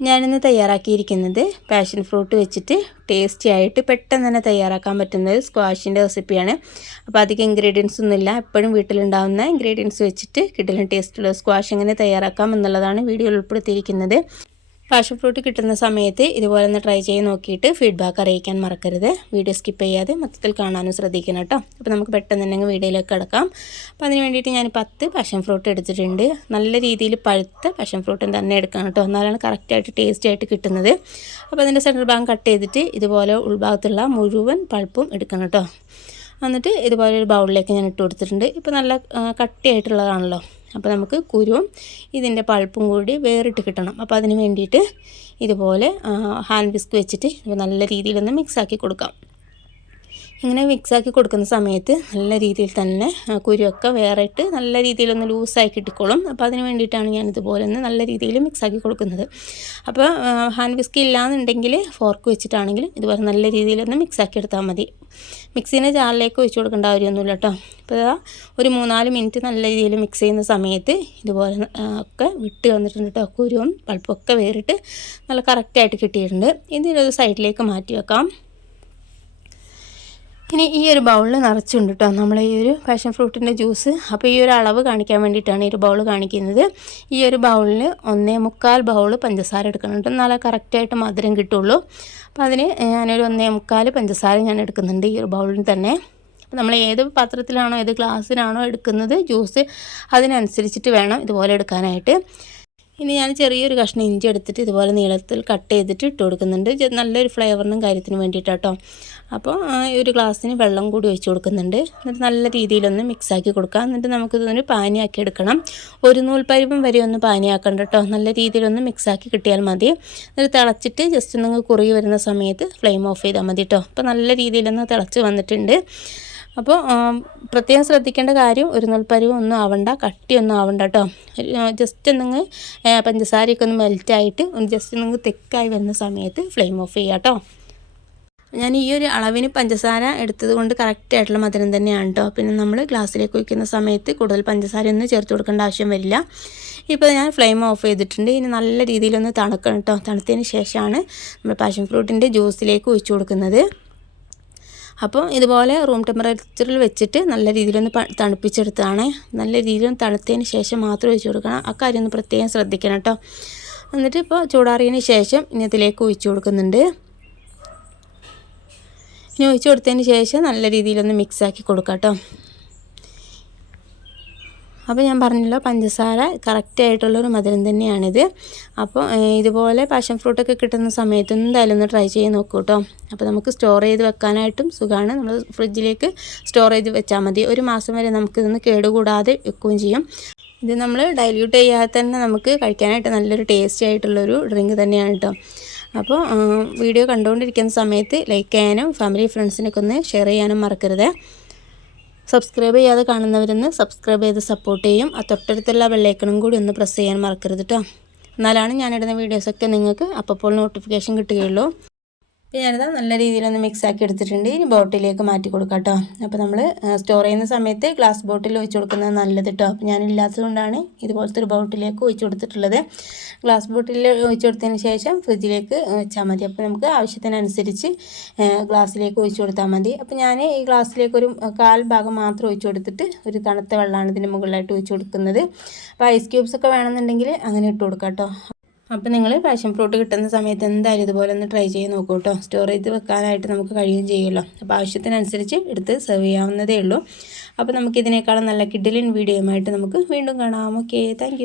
ഞാനിന്ന് തയ്യാറാക്കിയിരിക്കുന്നത് passion fruit വെച്ചിട്ട് ടേസ്റ്റി ആയിട്ട് പെട്ടെന്ന് തന്നെ തയ്യാറാക്കാൻ പറ്റുന്ന ഒരു സ്ക്വാഷിന്റെ റെസിപ്പിയാണ് അപ്പോൾ അധികം ഇൻഗ്രീഡിയൻസ് ഒന്നുമില്ല എപ്പോഴും വീട്ടിലുണ്ടാവുന്ന ഇൻഗ്രീഡിയൻസ് വെച്ചിട്ട് കിട്ടലും ടേസ്റ്റുള്ള സ്ക്വാഷ് എങ്ങനെ തയ്യാറാക്കാം എന്നുള്ളതാണ് വീഡിയോയിൽ ഉൾപ്പെടുത്തിയിരിക്കുന്നത്. പാഷൻ ഫ്രൂട്ട് കിട്ടുന്ന സമയത്ത് ഇതുപോലെ ഒന്ന് ട്രൈ ചെയ്ത് നോക്കിയിട്ട് ഫീഡ്ബാക്ക് അറിയിക്കാൻ മറക്കരുത്. വീഡിയോ സ്കിപ്പ് ചെയ്യാതെ മൊത്തത്തിൽ കാണാനും ശ്രദ്ധിക്കണം കേട്ടോ. അപ്പോൾ നമുക്ക് പെട്ടെന്ന് തന്നെ വീഡിയോയിലേക്ക് കിടക്കാം. അപ്പോൾ അതിന് വേണ്ടിയിട്ട് ഞാൻ പത്ത് പാഷൻ ഫ്രൂട്ട് എടുത്തിട്ടുണ്ട്. നല്ല രീതിയിൽ പഴുത്ത പാഷൻ ഫ്രൂട്ട് തന്നെ എടുക്കണം കേട്ടോ. എന്നാലാണ് കറക്റ്റായിട്ട് ടേസ്റ്റി ആയിട്ട് കിട്ടുന്നത്. അപ്പോൾ അതിന്റെ സെന്റർ ഭാഗം കട്ട് ചെയ്തിട്ട് ഇതുപോലെ ഉൾഭാഗത്തുള്ള മുഴുവൻ പഴുപ്പും എടുക്കണം കേട്ടോ. എന്നിട്ട് ഇതുപോലെ ഒരു ബൗളിലേക്ക് ഞാൻ ഇട്ട് കൊടുത്തിട്ടുണ്ട്. ഇപ്പോൾ നല്ല കട്ടിയായിട്ടുള്ളതാണല്ലോ. അപ്പോൾ നമുക്ക് കുരുവും ഇതിന്റെ പൾപ്പും കൂടി വേറിട്ട് കിട്ടണം. അപ്പോൾ അതിന് വേണ്ടിയിട്ട് ഇതുപോലെ ഹാൻഡ് വിസ്ക് വെച്ചിട്ട് നല്ല രീതിയിലൊന്ന് മിക്സാക്കി കൊടുക്കാം. ഇങ്ങനെ മിക്സാക്കി കൊടുക്കുന്ന സമയത്ത് നല്ല രീതിയിൽ തന്നെ കുരുവൊക്കെ വേറെ ഇട്ട് നല്ല രീതിയിലൊന്ന് ലൂസായി കിട്ടിക്കോളും. അപ്പോൾ അതിന് വേണ്ടിയിട്ടാണ് ഞാൻ ഇതുപോലെ ഒന്ന് നല്ല രീതിയിൽ മിക്സാക്കി കൊടുക്കുന്നത്. അപ്പോൾ ഹാൻഡ് വിസ്ക് ഇല്ലാന്നുണ്ടെങ്കിൽ ഫോർക്ക് വെച്ചിട്ടാണെങ്കിലും ഇതുപോലെ നല്ല രീതിയിലൊന്ന് മിക്സാക്കി എടുത്താൽ മതി. മിക്സീനെ ജാറിലേക്ക് വെച്ച് കൊടുക്കേണ്ട കാര്യമൊന്നുമില്ല കേട്ടോ. ഇപ്പോൾ ഒരു മൂന്നാൽ മിനിറ്റ് നല്ല രീതിയിൽ മിക്സ് ചെയ്യുന്ന സമയത്ത് ഇതുപോലെ ഒക്കെ വിട്ട് വന്നിട്ടുണ്ട് കേട്ടോ. കുരുവും പൾപ്പൊക്കെ വേറിട്ട് നല്ല കറക്റ്റായിട്ട് കിട്ടിയിട്ടുണ്ട്. ഇതിനൊരു സൈഡിലേക്ക് മാറ്റി വെക്കാം. ഇനി ഈ ഒരു ബൗളിൽ നിറച്ചുണ്ട് കേട്ടോ നമ്മൾ ഈ ഒരു പാഷൻ ഫ്രൂട്ടിന്റെ ജ്യൂസ് അപ്പോൾ ഈ ഒരു അളവ് കാണിക്കാൻ വേണ്ടിയിട്ടാണ് ഈ ഒരു ബൗൾ കാണിക്കുന്നത്. ഈ ഒരു ബൗളിൽ ഒന്നേ മുക്കാൽ ബൗൾ പഞ്ചസാര എടുക്കണം കേട്ടോ എന്നാലേ കറക്റ്റായിട്ട് മധുരം കിട്ടുള്ളൂ. അപ്പോൾ അതിന് ഞാനൊരു ഒന്നേ മുക്കാൽ പഞ്ചസാര ഞാൻ എടുക്കുന്നുണ്ട് ഈ ഒരു ബൗളിൽ തന്നെ. അപ്പോൾ നമ്മൾ ഏത് പാത്രത്തിലാണോ ഏത് ഗ്ലാസ്സിലാണോ എടുക്കുന്നത് ജ്യൂസ് അതിനനുസരിച്ചിട്ട് വേണം ഇതുപോലെ എടുക്കാനായിട്ട്. ഇനി ഞാൻ ചെറിയൊരു കഷ്ണം ഇഞ്ചി എടുത്തിട്ട് ഇതുപോലെ നീളത്തിൽ കട്ട് ചെയ്തിട്ട് ഇട്ട് കൊടുക്കുന്നുണ്ട്. നല്ലൊരു ഫ്ലേവറിനും കാര്യത്തിനും വേണ്ടിയിട്ടാട്ടോ. അപ്പോൾ ഒരു ഗ്ലാസ്സിന് വെള്ളം കൂടി ഒഴിച്ച് കൊടുക്കുന്നുണ്ട്. എന്നിട്ട് നല്ല രീതിയിലൊന്ന് മിക്സാക്കി കൊടുക്കുക എന്നിട്ട് നമുക്കിതൊന്ന് പാനിയാക്കി എടുക്കണം. ഒരു നൂൽ പരിപ്പും വരെ ഒന്ന് പാനിയാക്കണ്ട കേട്ടോ നല്ല രീതിയിലൊന്ന് മിക്സാക്കി കിട്ടിയാൽ മതി. എന്നിട്ട് തിളച്ചിട്ട് ജസ്റ്റ് ഒന്ന് കുറുകി വരുന്ന സമയത്ത് ഫ്ലെയിം ഓഫ് ചെയ്താൽ മതി കേട്ടോ അപ്പോൾ നല്ല രീതിയിലൊന്ന് തിളച്ച് വന്നിട്ടുണ്ട്. അപ്പോൾ പ്രത്യേകം ശ്രദ്ധിക്കേണ്ട കാര്യം ഒരു നെൽപ്പരിവ് ഒന്നും ആവണ്ട കട്ടിയൊന്നും ആവണ്ട കേട്ടോ ജസ്റ്റ് നിങ്ങൾ പഞ്ചസാരയൊക്കെ ഒന്ന് മെൽറ്റായിട്ട് ഒന്ന് ജസ്റ്റ് നിങ്ങൾ തെക്കായി വരുന്ന സമയത്ത് ഫ്ലെയിം ഓഫ് ചെയ്യാം കേട്ടോ ഞാൻ ഈ ഒരു അളവിന് പഞ്ചസാര എടുത്തത് കൊണ്ട് കറക്റ്റായിട്ടുള്ള മധുരം തന്നെയാണ് കേട്ടോ പിന്നെ നമ്മൾ ഗ്ലാസ്സിലേക്ക് ഒഴിക്കുന്ന സമയത്ത് കൂടുതൽ പഞ്ചസാരയൊന്നും ചേർത്ത് കൊടുക്കേണ്ട ആവശ്യം വരില്ല. ഇപ്പോൾ ഞാൻ ഫ്ലെയിം ഓഫ് ചെയ്തിട്ടുണ്ട്. ഇനി നല്ല രീതിയിലൊന്ന് തണുക്കണം കേട്ടോ തണുത്തതിന് ശേഷമാണ് നമ്മൾ പാഷൻ ഫ്രൂട്ടിന്റെ ജ്യൂസിലേക്ക് ഒഴിച്ചു കൊടുക്കുന്നത്. അപ്പോൾ ഇതുപോലെ റൂം ടെമ്പറേച്ചറിൽ വെച്ചിട്ട് നല്ല രീതിയിലൊന്ന് തണുപ്പിച്ചെടുത്താണ്. നല്ല രീതിയിലൊന്ന് തണുത്തതിന് ശേഷം മാത്രം ഒഴിച്ചു കൊടുക്കണം. ആ കാര്യം ഒന്ന് പ്രത്യേകം ശ്രദ്ധിക്കണം കേട്ടോ എന്നിട്ട് ഇപ്പോൾ ചൂടാറിയതിന് ശേഷം ഇനി അതിലേക്ക് ഒഴിച്ചു കൊടുക്കുന്നുണ്ട്. ഇനി ഒഴിച്ചു കൊടുത്തതിന് ശേഷം നല്ല രീതിയിലൊന്ന് മിക്സാക്കി കൊടുക്കാം കേട്ടോ അപ്പോൾ ഞാൻ പറഞ്ഞല്ലോ പഞ്ചസാര കറക്റ്റായിട്ടുള്ളൊരു മധുരം തന്നെയാണിത്. അപ്പോൾ ഇതുപോലെ പാഷൻ ഫ്രൂട്ടൊക്കെ കിട്ടുന്ന സമയത്ത് എന്തായാലും ഒന്ന് ട്രൈ ചെയ്ത് നോക്കൂ കേട്ടോ അപ്പോൾ നമുക്ക് സ്റ്റോർ ചെയ്ത് വെക്കാനായിട്ടും സുഖമാണ്. നമ്മൾ ഫ്രിഡ്ജിലേക്ക് സ്റ്റോർ ചെയ്ത് വെച്ചാൽ മതി. ഒരു മാസം വരെ നമുക്കിതൊന്ന് കേടുകൂടാതെ വെക്കുകയും ചെയ്യും. ഇത് നമ്മൾ ഡൈല്യൂട്ട് ചെയ്യാതെ തന്നെ നമുക്ക് കഴിക്കാനായിട്ട് നല്ലൊരു ടേസ്റ്റി ആയിട്ടുള്ളൊരു ഡ്രിങ്ക് തന്നെയാണ് കേട്ടോ അപ്പോൾ വീഡിയോ കണ്ടുകൊണ്ടിരിക്കുന്ന സമയത്ത് ലൈക്ക് ചെയ്യാനും ഫാമിലി ഫ്രണ്ട്സിനൊക്കെ ഒന്ന് ഷെയർ ചെയ്യാനും മറക്കരുത്. സബ്സ്ക്രൈബ് ചെയ്യാതെ കാണുന്നവരെന്ന് സബ്സ്ക്രൈബ് ചെയ്ത് സപ്പോർട്ട് ചെയ്യും. ആ തൊട്ടടുത്തുള്ള വെള്ളേക്കണം കൂടി ഒന്ന് പ്രസ് ചെയ്യാൻ മറക്കരുത് കേട്ടോ എന്നാലാണ് ഞാനിടുന്ന വീഡിയോസൊക്കെ നിങ്ങൾക്ക് അപ്പോൾ നോട്ടിഫിക്കേഷൻ കിട്ടുകയുള്ളൂ. അപ്പോൾ ഞാനിത് നല്ല രീതിയിലൊന്ന് മിക്സ് ആക്കി എടുത്തിട്ടുണ്ട്. ഇനി ബോട്ടിലേക്ക് മാറ്റി കൊടുക്കാം കേട്ടോ. അപ്പോൾ നമ്മൾ സ്റ്റോർ ചെയ്യുന്ന സമയത്ത് ഗ്ലാസ് ബോട്ടിൽ ഒഴിച്ച് കൊടുക്കുന്നത് നല്ലത് കേട്ടോ. അപ്പോൾ ഞാനില്ലാത്തതുകൊണ്ടാണ് ഇതുപോലത്തെ ഒരു ബോട്ടിലേക്ക് ഒഴിച്ച് കൊടുത്തിട്ടുള്ളത്. ഗ്ലാസ് ബോട്ടിൽ ഒഴിച്ച് കൊടുത്തതിന് ശേഷം ഫ്രിഡ്ജിലേക്ക് വെച്ചാൽ മതി. അപ്പോൾ നമുക്ക് ആവശ്യത്തിനനുസരിച്ച് ഗ്ലാസ്സിലേക്ക് ഒഴിച്ച് കൊടുത്താൽ മതി. അപ്പോൾ ഞാൻ ഈ ഗ്ലാസ്സിലേക്ക് ഒരു കാൽ ഭാഗം മാത്രം ഒഴിച്ച് കൊടുത്തിട്ട് ഒരു തണുത്ത വെള്ളമാണ് ഇതിന് മുകളിലായിട്ട് ഒഴിച്ച് കൊടുക്കുന്നത്. അപ്പോൾ ഐസ് ക്യൂബ്സ് ഒക്കെ വേണമെന്നുണ്ടെങ്കിൽ അങ്ങനെ ഇട്ട് കൊടുക്കാം കേട്ടോ. അപ്പോൾ നിങ്ങൾ പാഷൻ ഫ്രൂട്ട് കിട്ടുന്ന സമയത്ത് എന്തായാലും ഇതുപോലെ ഒന്ന് ട്രൈ ചെയ്ത് നോക്കൂ കേട്ടോ ചെയ്ത് വെക്കാനായിട്ട് നമുക്ക് കഴിയുകയും ചെയ്യുമല്ലോ. അപ്പോൾ ആവശ്യത്തിനനുസരിച്ച് എടുത്ത് സെർവ് ചെയ്യാവുന്നതേ ഉള്ളൂ. അപ്പോൾ നമുക്ക് ഇതിനേക്കാളും നല്ല കിഡിലിൻ വീഡിയോയുമായിട്ട് നമുക്ക് വീണ്ടും കാണാം. Okay thank